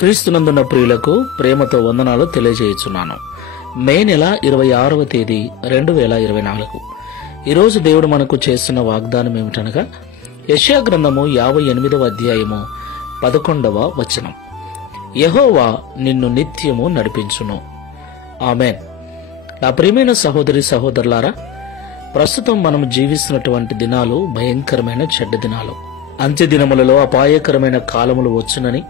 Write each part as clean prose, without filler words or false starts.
క్రీస్తునందున్న ప్రియులకు ప్రేమతో వందనాలు తెలియజేయుచున్నాను. మే నెల 26వ తేదీ 2024. ఈరోజు దేవుడు మనకు చేస్తున్న వాగ్దానం ఏమిటనగా యెషయా గ్రంథము 58వ అధ్యాయము 11వ వచనం. యెహోవా నిన్ను నిత్యము నడిపించును. ఆమేన్. నా ప్రియమైన సహోదరి సహోదరులారా, ప్రస్తుతం మనం జీవిస్తున్నటువంటి దినాలు భయంకరమైన చెడ్డ దినాలు. అంత్య దినములలో అపాయకరమైన కాలములు వచ్చునని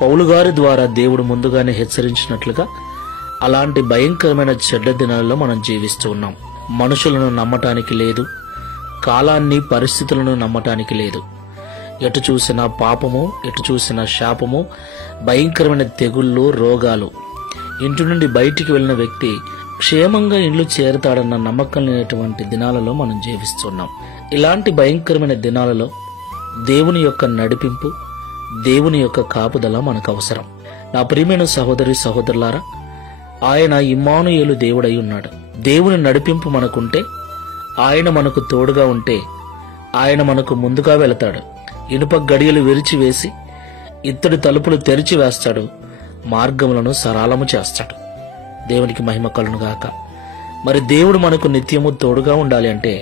పౌలుగారి ద్వారా దేవుడు ముందుగానే హెచ్చరించినట్లుగా అలాంటి భయంకరమైన చెడ్డ దినాలలో మనం జీవిస్తూ ఉన్నాం. మనుషులను నమ్మటానికి లేదు, కాలాన్ని పరిస్థితులను నమ్మటానికి లేదు. ఎటు చూసినా పాపము, ఎటు చూసినా శాపము, భయంకరమైన తెగుళ్ళు, రోగాలు. ఇంటి నుండి బయటికి వెళ్ళిన వ్యక్తి క్షేమంగా ఇండ్లు చేరుతాడన్న నమ్మకం లేనటువంటి దినాలలో మనం జీవిస్తున్నాం. ఇలాంటి భయంకరమైన దినాలలో దేవుని యొక్క నడిపింపు, దేవుని యొక్క కాపుదల మనకు అవసరం. నా ప్రియమైన సహోదరి సహోదరులారా, ఆయన ఇమ్మానుయేలు దేవుడై ఉన్నాడు. దేవుని నడిపింపు మనకుంటే, ఆయన మనకు తోడుగా ఉంటే, ఆయన మనకు ముందుగా వెళతాడు. ఇనుప గడియలు విరిచివేసి ఇత్తడి తలుపులు తెరిచి వేస్తాడు, మార్గములను సరళము చేస్తాడు. దేవునికి మహిమ కలుగునుగాక. మరి దేవుడు మనకు నిత్యము తోడుగా ఉండాలి అంటే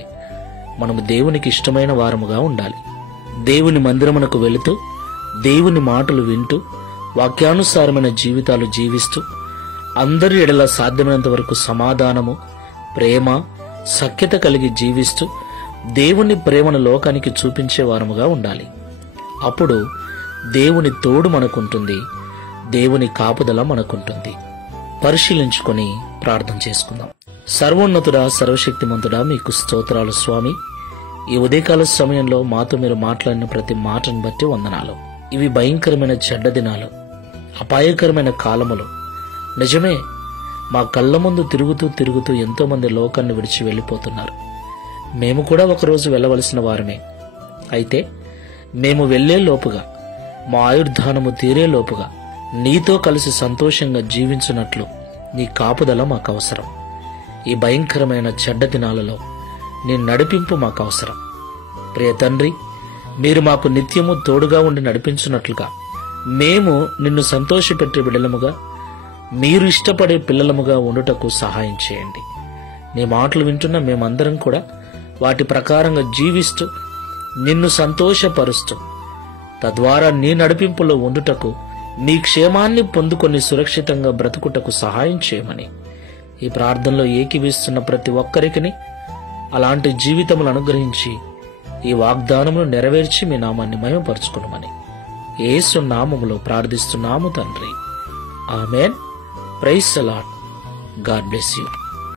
మనము దేవునికి ఇష్టమైన వారముగా ఉండాలి. దేవుని మందిరమునకు వెళుతూ, దేవుని మాటలు వింటూ, వాక్యానుసారమైన జీవితాలు జీవిస్తూ, అందరి ఎడల సాధ్యమైనంత వరకు సమాధానము, ప్రేమ, సఖ్యత కలిగి జీవిస్తూ దేవుని ప్రేమను లోకానికి చూపించే వారముగా ఉండాలి. అప్పుడు దేవుని తోడు మనకుంటుంది, దేవుని కాపుదల మనకుంటుంది. పరిశీలించుకొని ప్రార్థన చేసుకుందాం. సర్వోన్నతుడా, సర్వశక్తిమంతుడా, మీకు స్తోత్రాలు స్వామి. ఈ ఉదయకాల సమయంలో మాతో మీరు మాట్లాడిన ప్రతి మాటను బట్టి వందనాలు. ఇవి భయంకరమైన చెడ్డ దినాలు, అపాయకరమైన కాలములు. నిజమే, మా కళ్ళ ముందు తిరుగుతూ ఎంతో మంది లోకాన్ని విడిచి వెళ్ళిపోతున్నారు. మేము కూడా ఒకరోజు వెళ్ళవలసిన వారమే. అయితే మేము వెళ్లే లోపుగా, మా ఆయుర్ధానము తీరే లోపుగా నీతో కలిసి సంతోషంగా జీవించున్నట్లు నీ కాపుదల మాకు అవసరం. ఈ భయంకరమైన చెడ్డ దినాలలో నీ నడిపింపు మాకు అవసరం. ప్రియ తండ్రి, మీరు మాకు నిత్యము తోడుగా ఉండి నడిపించున్నట్లుగా మేము నిన్ను సంతోషపెట్టే బిడ్డలముగా, మీరు ఇష్టపడే పిల్లలముగా ఉండుటకు సహాయం చేయండి. నీ మాటలు వింటున్న మేమందరం కూడా వాటి ప్రకారంగా జీవిస్తూ నిన్ను సంతోషపరుస్తూ, తద్వారా నీ నడిపింపులో ఉండుటకు, నీ క్షేమాన్ని పొందుకొని సురక్షితంగా బ్రతుకుటకు సహాయం చేయమని ఈ ప్రార్థనలో ఏకీవిస్తున్న ప్రతి ఒక్కరికి అలాంటి జీవితములు అనుగ్రహించి ఈ వాగ్దానమును నెరవేర్చి మీ నామాన్ని మహిమపరచుకునమని యేసు నామములో ప్రార్థిస్తున్నాము తండ్రి. Amen. Praise the lord. God bless you.